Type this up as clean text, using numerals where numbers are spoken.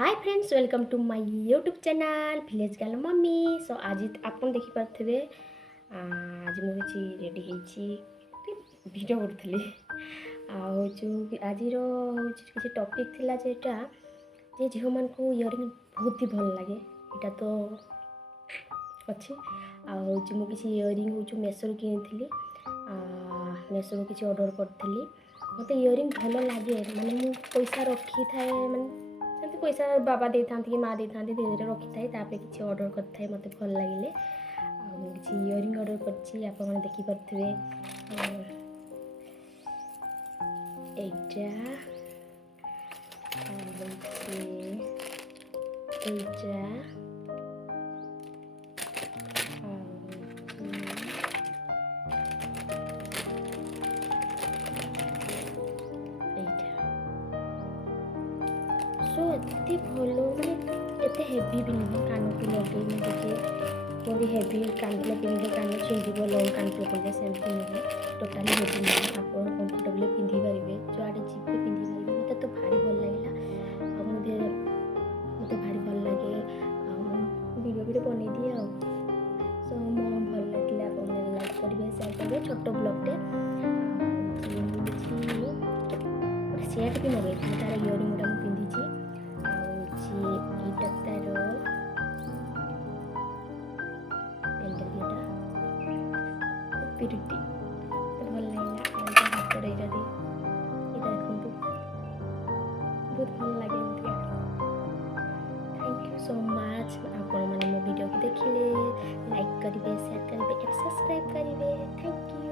Hi friends, welcome to my YouTube channel village girl mummy. So आज आप देखिपे आज मुझे रेडी भिडियो करी आज किसी टॉपिक थिला जेटा जे झील मान को इयरिंग बहुत ही भल लगे यहाँ तो अच्छे आउ किसी इयरिंग हूँ मेसो किनी मेसो किसी ऑर्डर करी मत इयरिंग भल लगे माने मु पैसा रखी थाए माने पैसा बाबा दे था कि माँ दे था धीरे धीरे रखी था किसी ऑर्डर करता मत भल लगे किसी इयरिंग ऑर्डर कर देखिपे सो एते भल माने एते हेवी भी नहीं कान को लगे मुझे कोई हेवी कान पिंधे कान छिंदी लंग कान पिंधे सेमती नहीं टोटाली हेवी नहीं आप कंफर्टेबल पिंधि पारे जुआड़े जीवे पिंधि पारे मत तो भारी भल लगे मत भारी भल लगे वीडियो भी बन दिए सो मो भल लगे आप लाइक करेंगे शेयर करेंगे छोट ब्लॉगटे सेट भी मंगाई तार इयरिंग गुड़ा पिंधि तार पिरिटी भल लगे हाथ देखु बहुत भल लगे थैंक यू सो मच आपण मैंने मो वीडियो को देखिले लाइक करेंगे शेयर करेंगे सब्सक्राइब करेंगे थैंक यू।